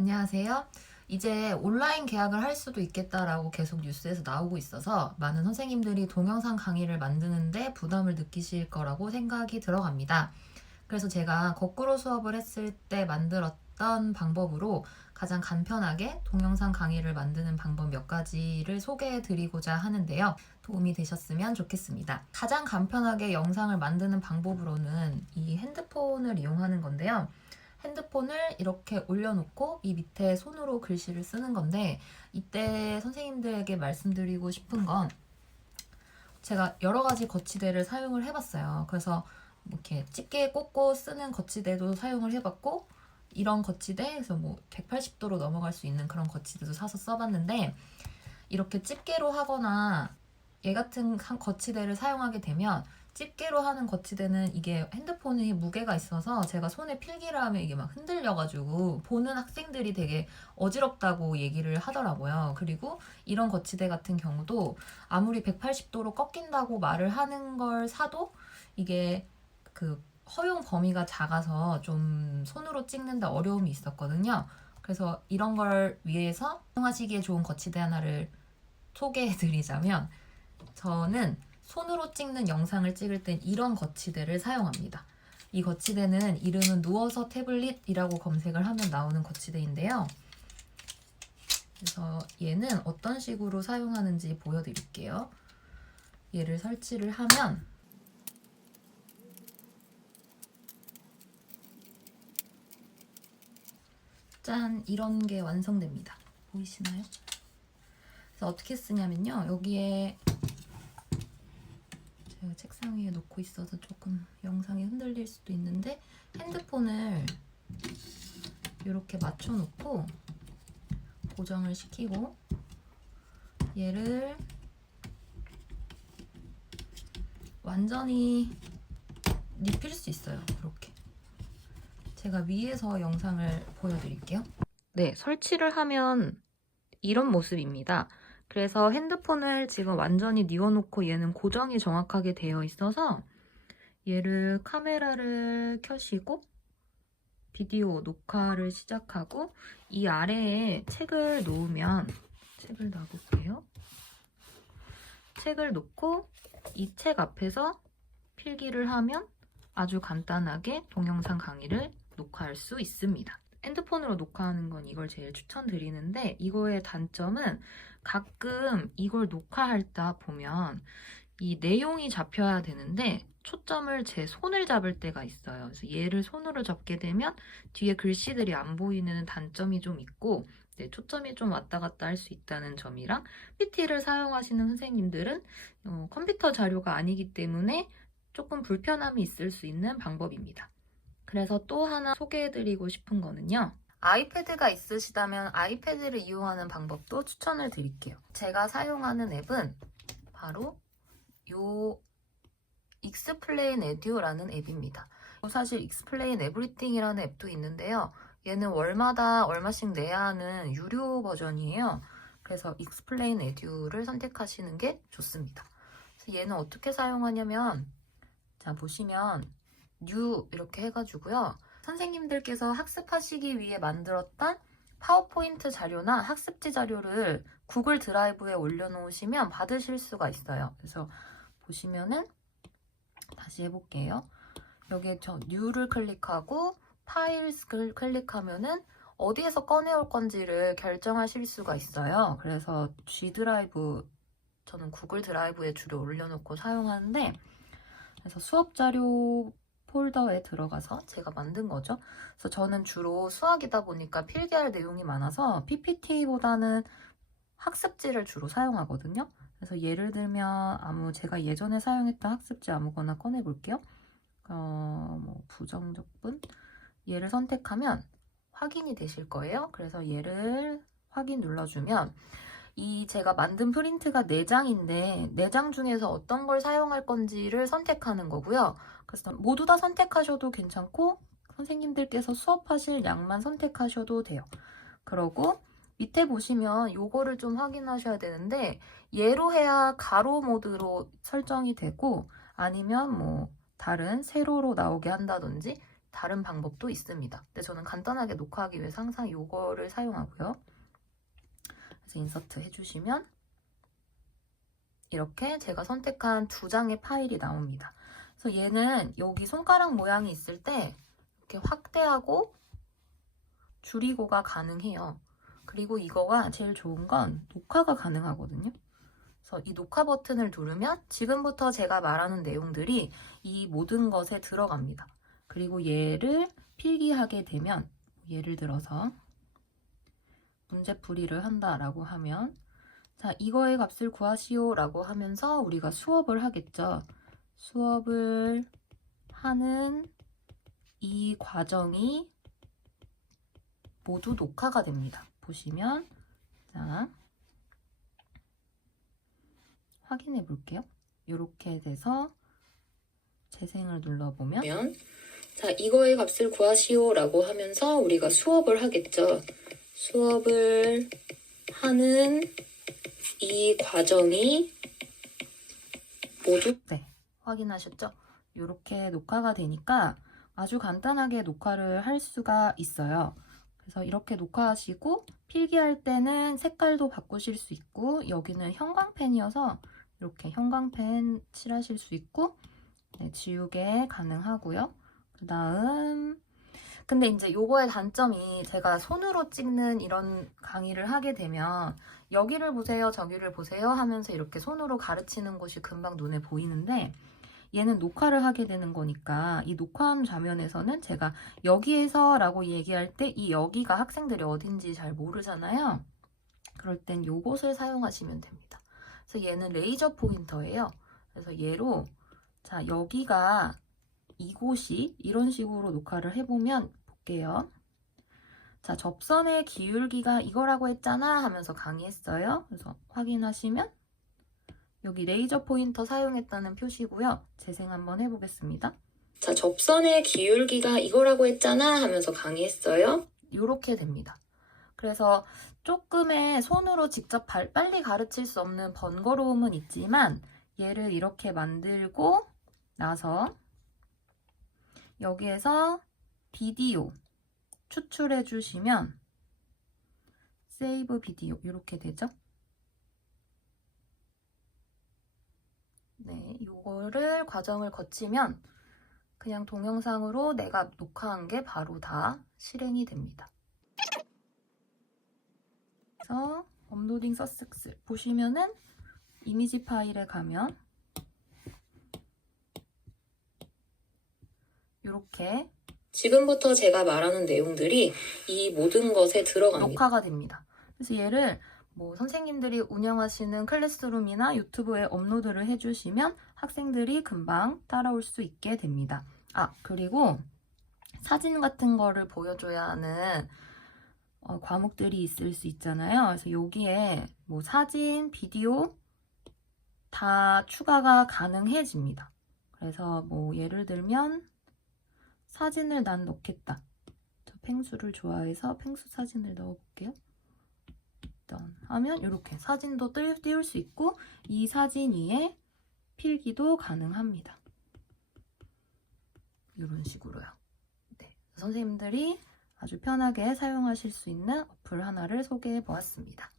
안녕하세요. 이제 온라인 계약을 할 수도 있겠다라고 계속 뉴스에서 나오고 있어서 많은 선생님들이 동영상 강의를 만드는데 부담을 느끼실 거라고 생각이 들어갑니다. 그래서 제가 거꾸로 수업을 했을 때 만들었던 방법으로 가장 간편하게 동영상 강의를 만드는 방법 몇 가지를 소개해 드리고자 하는데요. 도움이 되셨으면 좋겠습니다. 가장 간편하게 영상을 만드는 방법으로는 이 핸드폰을 이용하는 건데요. 핸드폰을 이렇게 올려놓고 이 밑에 손으로 글씨를 쓰는 건데, 이때 선생님들에게 말씀드리고 싶은 건, 제가 여러 가지 거치대를 사용을 해봤어요. 그래서 이렇게 집게에 꽂고 쓰는 거치대도 사용을 해봤고, 이런 거치대에서 뭐 180도로 넘어갈 수 있는 그런 거치대도 사서 써봤는데, 이렇게 집게로 하거나 얘 같은 거치대를 사용하게 되면, 집게로 하는 거치대는 이게 핸드폰이 무게가 있어서 제가 손에 필기를 하면 이게 막 흔들려가지고 보는 학생들이 되게 어지럽다고 얘기를 하더라고요. 그리고 이런 거치대 같은 경우도 아무리 180도로 꺾인다고 말을 하는 걸 사도 이게 그 허용 범위가 작아서 좀 손으로 찍는데 어려움이 있었거든요. 그래서 이런 걸 위해서 사용하시기에 좋은 거치대 하나를 소개해 드리자면, 저는 손으로 찍는 영상을 찍을 땐 이런 거치대를 사용합니다. 이 거치대는 이름은 누워서 태블릿이라고 검색을 하면 나오는 거치대인데요. 그래서 얘는 어떤 식으로 사용하는지 보여드릴게요. 얘를 설치를 하면 짠! 이런 게 완성됩니다. 보이시나요? 그래서 어떻게 쓰냐면요. 여기에 제가 책상 위에 놓고 있어서 조금 영상이 흔들릴 수도 있는데, 핸드폰을 이렇게 맞춰놓고 고정을 시키고 얘를 완전히 눕힐 수 있어요. 이렇게 제가 위에서 영상을 보여드릴게요. 네, 설치를 하면 이런 모습입니다. 그래서 핸드폰을 지금 완전히 뉘어놓고 얘는 고정이 정확하게 되어 있어서 얘를 카메라를 켜시고 비디오 녹화를 시작하고, 이 아래에 책을 놓으면, 책을 놔볼게요. 책을 놓고 이 책 앞에서 필기를 하면 아주 간단하게 동영상 강의를 녹화할 수 있습니다. 핸드폰으로 녹화하는 건 이걸 제일 추천드리는데, 이거의 단점은 가끔 이걸 녹화하다 보면 이 내용이 잡혀야 되는데 초점을 제 손을 잡을 때가 있어요. 그래서 얘를 손으로 잡게 되면 뒤에 글씨들이 안 보이는 단점이 좀 있고, 초점이 좀 왔다 갔다 할 수 있다는 점이랑, PPT를 사용하시는 선생님들은 컴퓨터 자료가 아니기 때문에 조금 불편함이 있을 수 있는 방법입니다. 그래서 또 하나 소개해드리고 싶은 거는요. 아이패드가 있으시다면 아이패드를 이용하는 방법도 추천을 드릴게요. 제가 사용하는 앱은 바로 요 익스플레인 에듀라는 앱입니다. 사실 익스플레인 에브리띵이라는 앱도 있는데요. 얘는 월마다 얼마씩 내야 하는 유료 버전이에요. 그래서 익스플레인 에듀를 선택하시는 게 좋습니다. 그래서 얘는 어떻게 사용하냐면, 자 보시면 뉴 이렇게 해가지고요. 선생님들께서 학습하시기 위해 만들었던 파워포인트 자료나 학습지 자료를 구글 드라이브에 올려놓으시면 받으실 수가 있어요. 그래서 보시면은, 다시 해볼게요. 여기에 저 뉴를 클릭하고 파일을 클릭하면은 어디에서 꺼내올 건지를 결정하실 수가 있어요. 그래서 G 드라이브, 저는 구글 드라이브에 주로 올려놓고 사용하는데, 그래서 수업 자료 폴더에 들어가서 제가 만든 거죠. 그래서 저는 주로 수학이다 보니까 필기할 내용이 많아서 PPT보다는 학습지를 주로 사용하거든요. 그래서 예를 들면 제가 예전에 사용했던 학습지 아무거나 꺼내 볼게요. 뭐 부정적분, 얘를 선택하면 확인이 되실 거예요. 그래서 얘를 확인 눌러주면 이 제가 만든 프린트가 4장인데 4장 중에서 어떤 걸 사용할 건지를 선택하는 거고요. 그래서 모두 다 선택하셔도 괜찮고 선생님들께서 수업하실 양만 선택하셔도 돼요. 그러고 밑에 보시면 요거를 좀 확인하셔야 되는데, 얘로 해야 가로 모드로 설정이 되고, 아니면 뭐 다른 세로로 나오게 한다든지 다른 방법도 있습니다. 근데 저는 간단하게 녹화하기 위해서 항상 이거를 사용하고요. 그래서 인서트 해주시면 이렇게 제가 선택한 2장의 파일이 나옵니다. 그래서 얘는 여기 손가락 모양이 있을 때 이렇게 확대하고 줄이고가 가능해요. 그리고 이거가 제일 좋은 건 녹화가 가능하거든요. 그래서 이 녹화 버튼을 누르면 지금부터 제가 말하는 내용들이 이 모든 것에 들어갑니다. 그리고 얘를 필기하게 되면 예를 들어서 문제풀이를 한다라고 하면 자, 이거의 값을 구하시오 라고 하면서 우리가 수업을 하겠죠. 수업을 하는 이 과정이 모두 녹화가 됩니다. 보시면 자, 확인해 볼게요. 이렇게 돼서 재생을 눌러보면 자, 이거의 값을 구하시오 라고 하면서 우리가 수업을 하겠죠. 수업을 하는 이 과정이 모두 네, 확인하셨죠? 이렇게 녹화가 되니까 아주 간단하게 녹화를 할 수가 있어요. 그래서 이렇게 녹화하시고 필기할 때는 색깔도 바꾸실 수 있고 여기는 형광펜이어서 이렇게 형광펜 칠하실 수 있고 네, 지우개 가능하고요. 그 다음 근데 이제 요거의 단점이 제가 손으로 찍는 이런 강의를 하게 되면 여기를 보세요, 저기를 보세요 하면서 이렇게 손으로 가르치는 곳이 금방 눈에 보이는데 얘는 녹화를 하게 되는 거니까 이 녹화한 화면에서는 제가 여기에서 라고 얘기할 때 이 여기가 학생들이 어딘지 잘 모르잖아요. 그럴 땐 요것을 사용하시면 됩니다. 그래서 얘는 레이저 포인터예요. 그래서 얘로 자 여기가 이곳이 이런 식으로 녹화를 해보면 볼게요. 자, 접선의 기울기가 이거라고 했잖아 하면서 강의했어요. 그래서 확인하시면 여기 레이저 포인터 사용했다는 표시고요. 재생 한번 해보겠습니다. 자, 접선의 기울기가 이거라고 했잖아 하면서 강의했어요. 이렇게 됩니다. 그래서 조금의 손으로 직접 빨리 가르칠 수 없는 번거로움은 있지만 얘를 이렇게 만들고 나서 여기에서 비디오 추출해 주시면 세이브 비디오 이렇게 되죠. 네, 이거를 과정을 거치면 그냥 동영상으로 내가 녹화한 게 바로 다 실행이 됩니다. 그래서 업로딩 서섹스 보시면은 이미지 파일에 가면 이렇게 지금부터 제가 말하는 내용들이 이 모든 것에 들어갑니다. 녹화가 됩니다. 그래서 얘를 뭐 선생님들이 운영하시는 클래스룸이나 유튜브에 업로드를 해주시면 학생들이 금방 따라올 수 있게 됩니다. 아, 그리고 사진 같은 거를 보여줘야 하는 과목들이 있을 수 있잖아요. 그래서 여기에 뭐 사진, 비디오 다 추가가 가능해집니다. 그래서 뭐 예를 들면 사진을 난 넣겠다. 저 펭수를 좋아해서 펭수 사진을 넣어볼게요. 일단 하면 이렇게 사진도 띄울 수 있고 이 사진 위에 필기도 가능합니다. 이런 식으로요. 네, 선생님들이 아주 편하게 사용하실 수 있는 어플 하나를 소개해 보았습니다.